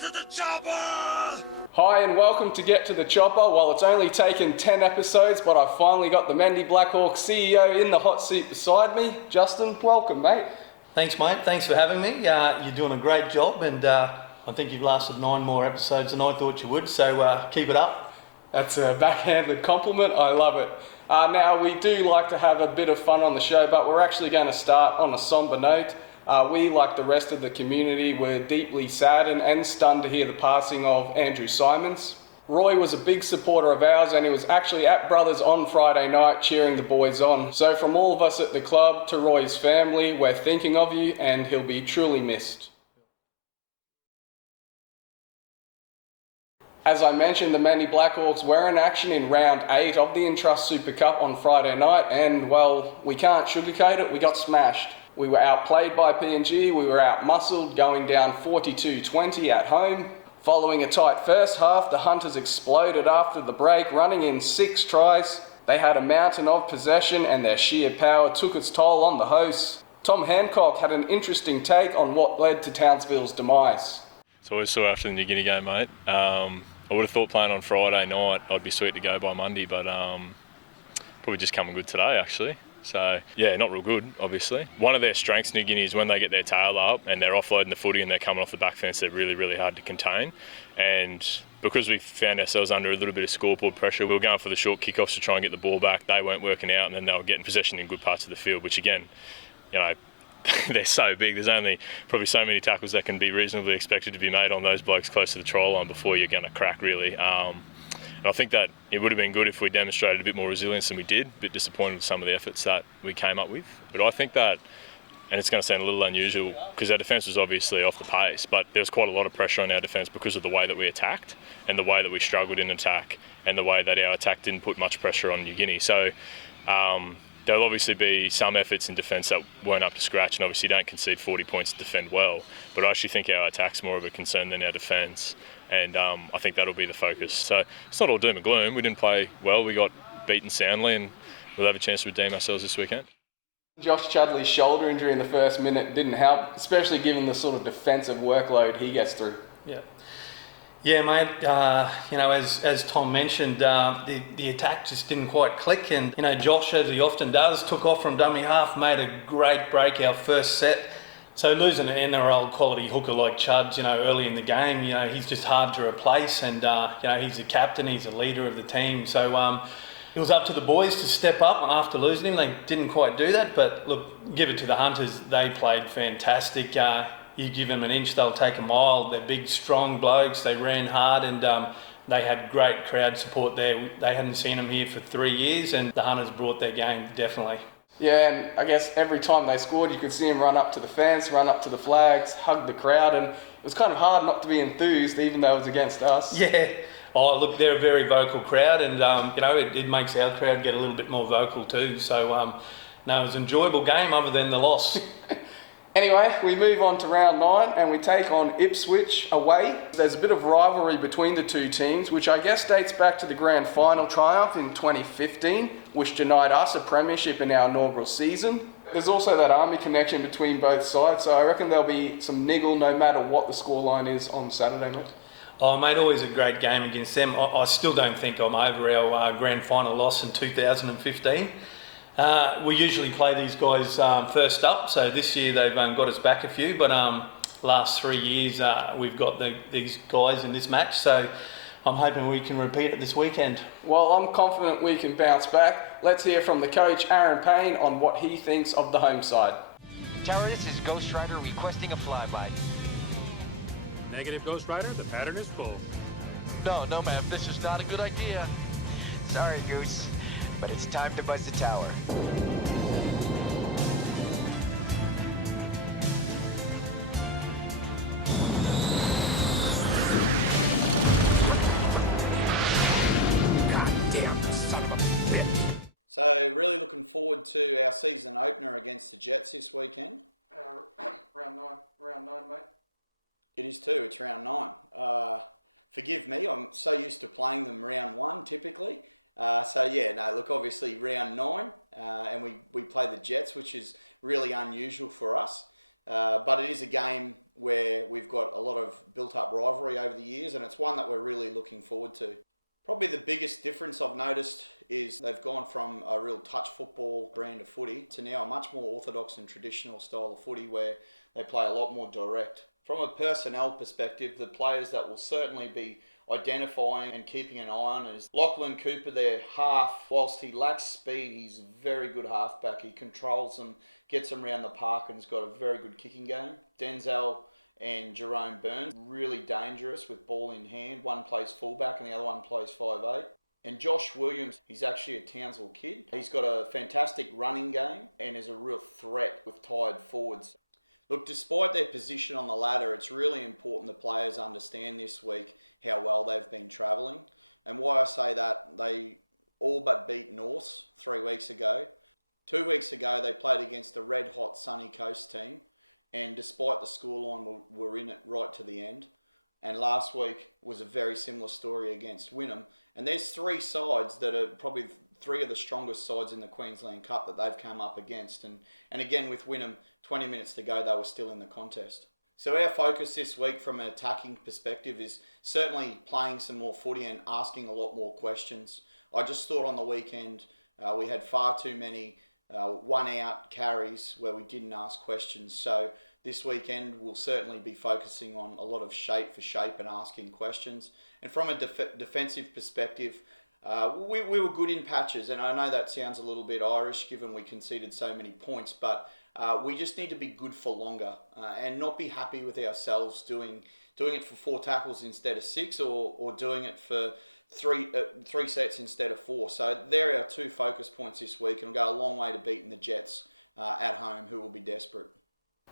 to the chopper! Hi and welcome to Get to the Chopper. Well, it's only taken 10 episodes, but I've finally got the Mendi Blackhawks CEO in the hot seat beside me. Justin, welcome, mate. Thanks, mate. Thanks for having me. You're doing a great job, and I think you've lasted 9 more episodes than I thought you would, so keep it up. That's a backhanded compliment. I love it. Now, we do like to have a bit of fun on the show, but we're actually going to start on a somber note. We, like the rest of the community, were deeply saddened and stunned to hear the passing of Andrew Simons. Roy was a big supporter of ours, and he was actually at Brothers on Friday night cheering the boys on. So from all of us at the club to Roy's family, we're thinking of you, and he'll be truly missed. As I mentioned, the Mendi Blackhawks were in action in round 8 of the Entrust Super Cup on Friday night, and well, we can't sugarcoat it, we got smashed. We were outplayed by PNG, we were outmuscled, going down 42-20 at home. Following a tight first half, the Hunters exploded after the break, running in 6 tries. They had a mountain of possession, and their sheer power took its toll on the hosts. Tom Hancock had an interesting take on what led to Townsville's demise. It's always sore after the New Guinea game, mate. I would have thought playing on Friday night I'd be sweet to go by Monday, but probably just coming good today, actually. So, yeah, not real good, obviously. One of their strengths, New Guinea, is when they get their tail up and they're offloading the footy and they're coming off the back fence, they're really, really hard to contain. And because we found ourselves under a little bit of scoreboard pressure, we were going for the short kickoffs to try and get the ball back. They weren't working out, and then they were getting possession in good parts of the field, which, again, you know, they're so big. There's only probably so many tackles that can be reasonably expected to be made on those blokes close to the try line before you're going to crack, really. And I think that it would have been good if we demonstrated a bit more resilience than we did. A bit disappointed with some of the efforts that we came up with. But I think that, and it's going to sound a little unusual, because our defence was obviously off the pace, but there was quite a lot of pressure on our defence because of the way that we attacked and the way that we struggled in attack and the way that our attack didn't put much pressure on New Guinea. So there'll obviously be some efforts in defence that weren't up to scratch, and obviously don't concede 40 points to defend well. But I actually think our attack's more of a concern than our defence. And I think that'll be the focus. So it's not all doom and gloom. We didn't play well. We got beaten soundly, and we'll have a chance to redeem ourselves this weekend. Josh Chudley's shoulder injury in the first minute didn't help, especially given the sort of defensive workload he gets through. Yeah, mate. As Tom mentioned, the attack just didn't quite click, and Josh, as he often does, took off from dummy half, made a great breakout first set. So losing an NRL quality hooker like Chuds, early in the game, he's just hard to replace, and he's a captain, he's a leader of the team. So it was up to the boys to step up after losing him. They didn't quite do that, but look, give it to the Hunters. They played fantastic. You give them an inch, they'll take a mile. They're big, strong blokes. They ran hard, and they had great crowd support there. They hadn't seen them here for 3 years, and the Hunters brought their game, definitely. Yeah, and I guess every time they scored, you could see them run up to the fence, run up to the flags, hug the crowd, and it was kind of hard not to be enthused, even though it was against us. Yeah. Oh, look, they're a very vocal crowd, and it makes our crowd get a little bit more vocal too. So, it was an enjoyable game other than the loss. Anyway, we move on to round 9 and we take on Ipswich away. There's a bit of rivalry between the two teams, which I guess dates back to the grand final triumph in 2015, which denied us a premiership in our inaugural season. There's also that army connection between both sides, so I reckon there'll be some niggle no matter what the scoreline is on Saturday night. Oh, mate, always a great game against them. I still don't think I'm over our grand final loss in 2015. We usually play these guys first up, so this year they've got us back a few, but last 3 years we've got these guys in this match, so I'm hoping we can repeat it this weekend. Well, I'm confident we can bounce back. Let's hear from the coach, Aaron Payne, on what he thinks of the home side. Tower, this is Ghost Rider requesting a flyby. Negative, Ghost Rider. The pattern is full. No, ma'am. This is not a good idea. Sorry, Goose, but it's time to buzz the tower. Goddamn son of a bitch!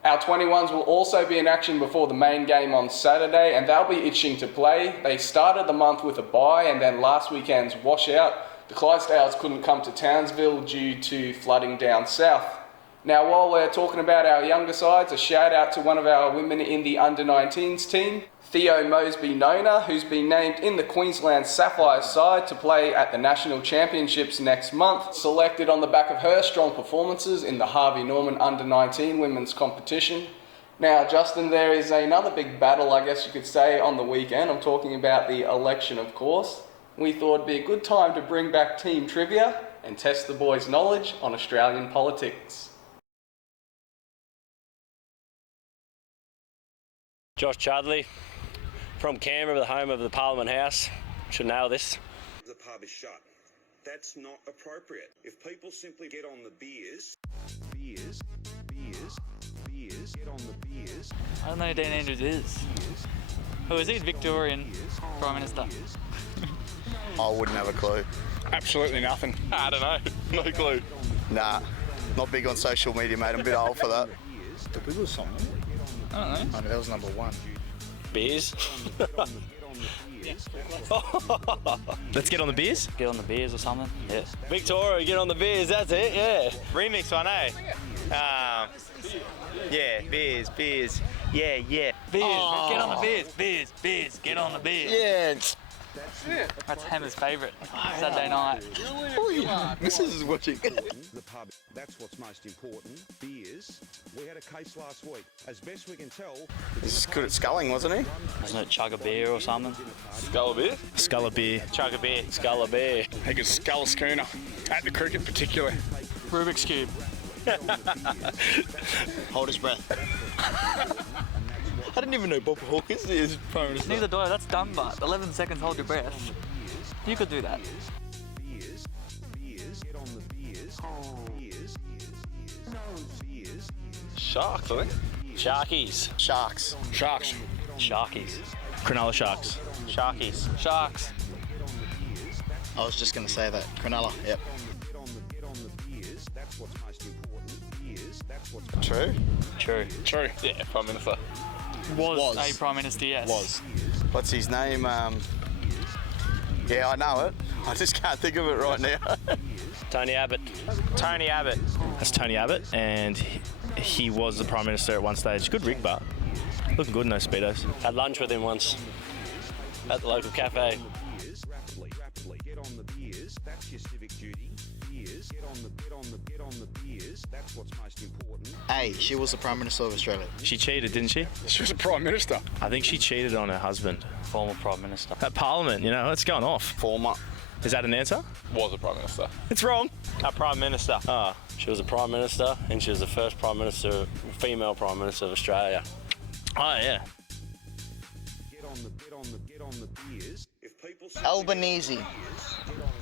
Our 21s will also be in action before the main game on Saturday, and they'll be itching to play. They started the month with a bye, and then last weekend's washout, the Clydesdales couldn't come to Townsville due to flooding down south. Now, while we're talking about our younger sides, a shout out to one of our women in the under-19s team, Theo Mosby-Nona, who's been named in the Queensland Sapphire side to play at the National Championships next month, selected on the back of her strong performances in the Harvey Norman under-19 women's competition. Now, Justin, there is another big battle, I guess you could say, on the weekend. I'm talking about the election, of course. We thought it'd be a good time to bring back team trivia and test the boys' knowledge on Australian politics. Josh Chudley from Canberra, the home of the Parliament House. Should know this. The pub is shut. That's not appropriate. If people simply get on the beers, get on the beers. I don't know who Dean Andrews is. Who is he? Victorian Prime Minister. I wouldn't have a clue. Absolutely nothing. I don't know. No clue. Nah, not big on social media, mate. I'm a bit old for that. The Google song. I don't know. I mean, that was number one. Beers. Let's get on the beers? Get on the beers or something. Yeah. Victoria, get on the beers, that's it, yeah. Remix one, eh? Yeah, beers. Yeah. Beers. Get on the beers. Get on the beers. Yeah. That's Hannah's favourite. Saturday night. Mrs. is watching. The pub, that's what's most important. Beers. We had a case last week. As best we can tell, He's good at sculling, wasn't he? Wasn't it chug a beer or something? Skull a beer? Skull a beer. Chug a beer. Skull a beer. He could scull a schooner. At the cricket particularly. Rubik's Cube. Hold his breath. I didn't even know Bob Hawkins is Prime Minister. Neither do I. That's dumb, but 11 seconds, hold your breath. You could do that. beers, get on the beers. Sharks, I think. Sharkies. Sharks. Sharks. Sharkies. Cronulla Sharks. Sharkies. Sharks. I was just going to say that. Cronulla, yep. Get on the beers. That's what's most important. Beers, that's what's True? True. Yeah, Prime Minister. Was a Prime Minister, yes. Was. What's his name? Yeah, I know it. I just can't think of it right now. Tony Abbott. Tony Abbott. That's Tony Abbott, and he was the Prime Minister at one stage. Good rig, but looking good in those Speedos. Had lunch with him once at the local cafe. rapidly. Get on the beers. That's your civic duty. Beers. Get on the beers. That's what's most important. Hey, she was the Prime Minister of Australia. She cheated, didn't she? She was a Prime Minister. I think she cheated on her husband. Former Prime Minister. At Parliament, you know, it's going off. Former. Is that an answer? Was a Prime Minister. It's wrong. A Prime Minister. She was a Prime Minister, and she was the first female Prime Minister of Australia. Oh, yeah. Get on the beers. If people Albanese.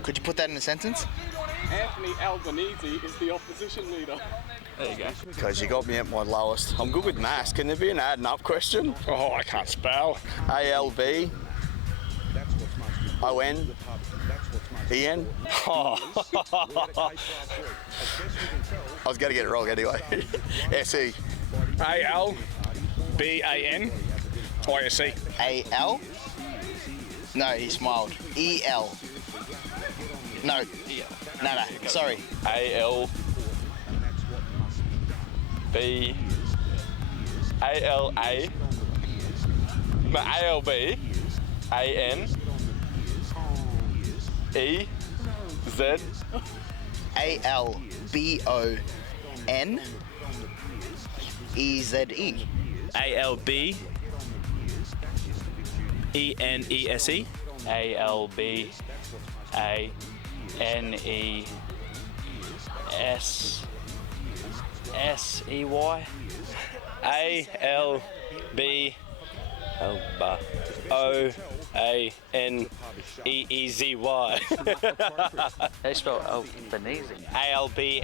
Could you put that in a sentence? Anthony Albanese is the opposition leader. There you go. Because you got me at my lowest. I'm good with maths. Can there be an adding up question? Oh, I can't spell. ALB. ON. EN. Oh. I was going to get it wrong anyway. SE. ALBAN. ISE. AL. No, he smiled. EL. No. No. Sorry. ALB. ALA. No, ALB. AN. E. Z. ALBON. EZE. ALB. ENESE. ALB ANESSEY. ALBOANEEZY. They spell Albanese. ALBANESE.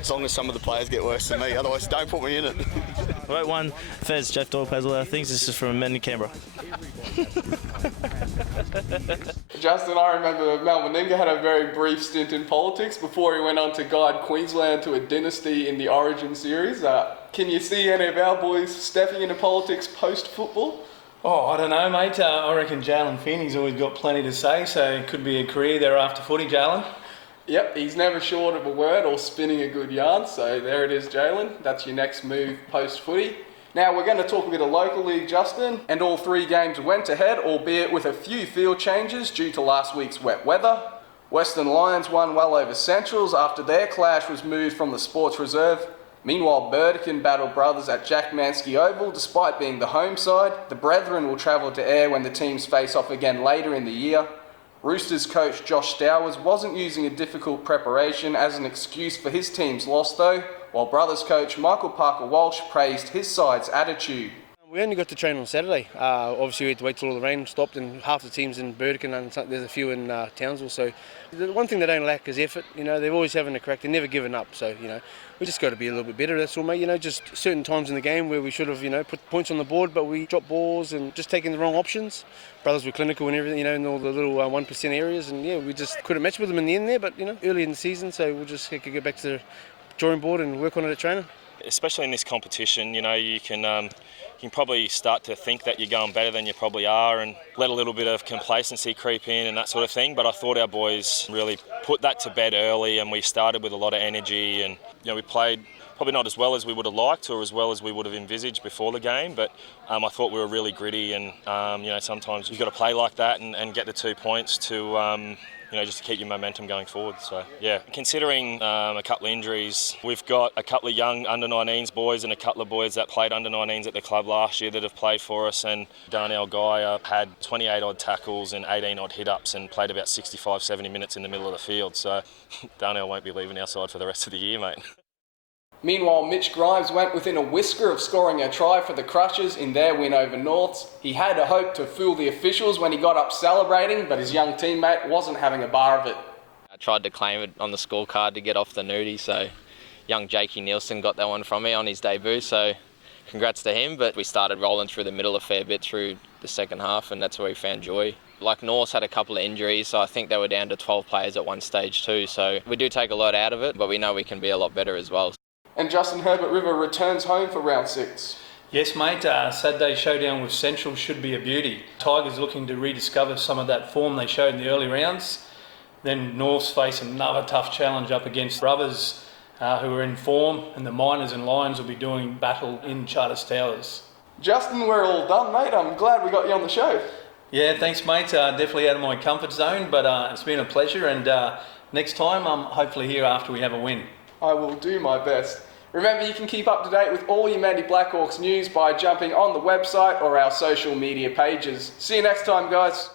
As long as some of the players get worse than me, otherwise don't put me in it. Right, one. Fez, Jeff Doyle, Pezzola. Things. This is from Mendi, Canberra. Justin, I remember Mal Meninga had a very brief stint in politics before he went on to guide Queensland to a dynasty in the Origin series. Can you see any of our boys stepping into politics post-football? Oh, I don't know, mate. I reckon Jalen Finney's always got plenty to say, so it could be a career there after footy, Jalen. Yep, he's never short of a word or spinning a good yarn, so there it is, Jalen. That's your next move post-footy. Now we're going to talk a bit of local league, Justin, and all 3 games went ahead, albeit with a few field changes due to last week's wet weather. Western Lions won well over Centrals after their clash was moved from the Sports Reserve. Meanwhile, Burdekin battled Brothers at Jack Manske Oval despite being the home side. The Brethren will travel to Ayr when the teams face off again later in the year. Roosters coach Josh Stowers wasn't using a difficult preparation as an excuse for his team's loss though, while Brothers coach Michael Parker-Walsh praised his side's attitude. We only got to train on Saturday. Obviously we had to wait till all the rain stopped, and half the team's in Burdekin and there's a few in Townsville. So the one thing they don't lack is effort. They're always having a crack. They're never giving up. So we just got to be a little bit better. That's all, mate. Just certain times in the game where we should have put points on the board, but we dropped balls and just taking the wrong options. Brothers were clinical and everything, in all the little 1% areas, and we just couldn't match with them in the end there. But early in the season, so we'll just have to get back to the drawing board and work on it at training. Especially in this competition, you can probably start to think that you're going better than you probably are and let a little bit of complacency creep in and that sort of thing. But I thought our boys really put that to bed early, and we started with a lot of energy, and we played probably not as well as we would have liked or as well as we would have envisaged before the game, but I thought we were really gritty, and sometimes you've got to play like that and get the 2 points to just to keep your momentum going forward. So, considering a couple of injuries, we've got a couple of young under-19s boys and a couple of boys that played under-19s at the club last year that have played for us, and Darnell Guy had 28-odd tackles and 18-odd hit-ups and played about 65, 70 minutes in the middle of the field. So Darnell won't be leaving our side for the rest of the year, mate. Meanwhile, Mitch Grimes went within a whisker of scoring a try for the Crushers in their win over Norths. He had a hope to fool the officials when he got up celebrating, but his young teammate wasn't having a bar of it. I tried to claim it on the scorecard to get off the nudie, so young Jakey Nielsen got that one from me on his debut, so congrats to him. But we started rolling through the middle a fair bit through the second half, and that's where we found joy. Like Norths had a couple of injuries, so I think they were down to 12 players at one stage too, so we do take a lot out of it, but we know we can be a lot better as well. And Justin, Herbert River returns home for round 6. Yes, mate. Saturday showdown with Central should be a beauty. Tigers looking to rediscover some of that form they showed in the early rounds. Then Norths face another tough challenge up against Brothers, who are in form, and the Miners and Lions will be doing battle in Charters Towers. Justin, we're all done, mate. I'm glad we got you on the show. Yeah, thanks, mate. Definitely out of my comfort zone, but it's been a pleasure, and next time I'm hopefully here after we have a win. I will do my best. Remember, you can keep up to date with all your Mendi Blackhawks news by jumping on the website or our social media pages. See you next time, guys.